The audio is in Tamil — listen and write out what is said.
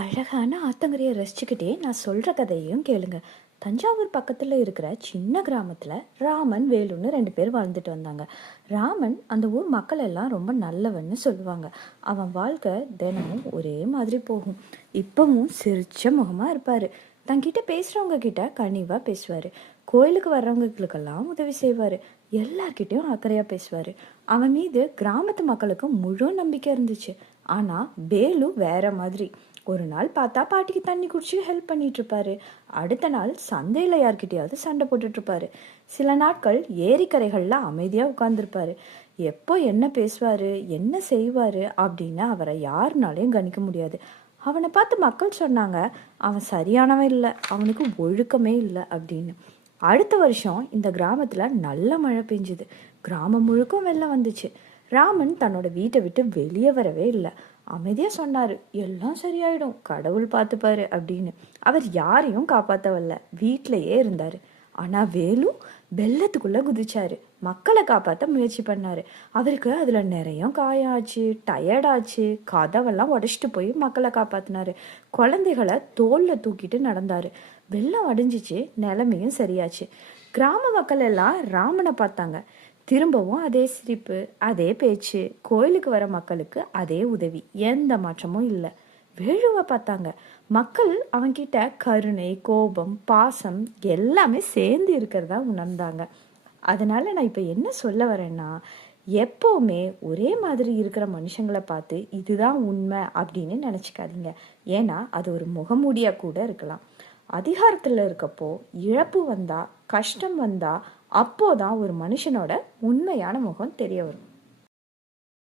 அழகான ஆத்தங்கரையை ரசிச்சுக்கிட்டே நான் சொல்கிற கதையையும் கேளுங்க. தஞ்சாவூர் பக்கத்தில் இருக்கிற சின்ன கிராமத்தில் ராமன் வேலுன்னு ரெண்டு பேர் வாழ்ந்துட்டு வந்தாங்க. ராமன் அந்த ஊர் மக்கள் எல்லாம் ரொம்ப நல்லவன்னு சொல்லுவாங்க. அவன் வாழ்க்கை தினமும் ஒரே மாதிரி போகும். இப்பவும் சிரிச்ச முகமாக இருப்பார். தங்கிட்ட பேசுகிறவங்க கிட்ட கனிவாக பேசுவார். கோயிலுக்கு வர்றவங்களுக்கெல்லாம் உதவி செய்வார். எல்லார்கிட்டையும் அக்கறையாக பேசுவார். அவன் மீது கிராமத்து மக்களுக்கு முழு நம்பிக்கை இருந்துச்சு. ஆனால் வேலு வேற மாதிரி. ஒரு நாள் பார்த்தா பாட்டிக்கு தண்ணி குடிச்சு ஹெல்ப் பண்ணிட்டு இருப்பாரு. அடுத்த நாள் சந்தையில யார்கிட்டயாவது சண்டை போட்டுட்டு இருப்பாரு. சில நாட்கள் ஏரிக்கரைகள்ல அமைதியா உட்கார்ந்துருப்பாரு. எப்போ என்ன பேசுவாரு, என்ன செய்வாரு அப்படின்னு அவரை யாருனாலையும் கணிக்க முடியாது. அவனை பார்த்து மக்கள் சொன்னாங்க, அவன் சரியானவன் இல்லை, அவனுக்கு ஒழுக்கமே இல்லை அப்படின்னு. அடுத்த வருஷம் இந்த கிராமத்துல நல்ல மழை பெஞ்சுது. கிராமம் முழுக்கும் வெள்ளம் வந்துச்சு. ராமன் தன்னோட வீட்டை விட்டு வெளியே வரவே இல்லை. அமைதியாக சொன்னார், எல்லாம் சரியாயிடும், கடவுள் பார்த்துப்பாரு அப்படின்னு. அவர் யாரையும் காப்பாற்ற வரல, வீட்டிலையே இருந்தார். ஆனால் வேலு வெள்ளத்துக்குள்ளே குதிச்சாரு. மக்களை காப்பாற்ற முயற்சி பண்ணார். அவருக்கு அதில் நிறைய காயம் ஆச்சு, டயர்டாச்சு. கதவெல்லாம் உடச்சிட்டு போய் மக்களை காப்பாற்றினாரு. குழந்தைகளை தோளில் தூக்கிட்டு நடந்தார். வெள்ளம் அடைஞ்சிச்சு, நிலைமையும் சரியாச்சு. கிராம மக்கள் எல்லாம் ராமனை பார்த்தாங்க. திரும்பவும் அதே சிரிப்பு, அதே பேச்சு. கோயிலுக்கு வர மக்களுக்கு அதே உதவி. எந்த மாற்றமும் இல்லை. வேலுவை பார்த்தாங்க. மக்கள் அவன்கிட்ட கருணை, கோபம், பாசம் எல்லாமே சேர்ந்து இருக்கிறதா உணர்ந்தாங்க. அதனால நான் இப்போ என்ன சொல்ல வரேன்னா, எப்போவுமே ஒரே மாதிரி இருக்கிற மனுஷங்களை பார்த்து இதுதான் உண்மை அப்படின்னு நினச்சிக்காதீங்க. ஏன்னா அது ஒரு முகமூடியாக கூட இருக்கலாம். அதிகாரத்தில் இருக்கப்போ இழப்பு வந்தா, கஷ்டம் வந்தா, அப்போதான் ஒரு மனுஷனோட உண்மையான முகம் தெரிய வரும்.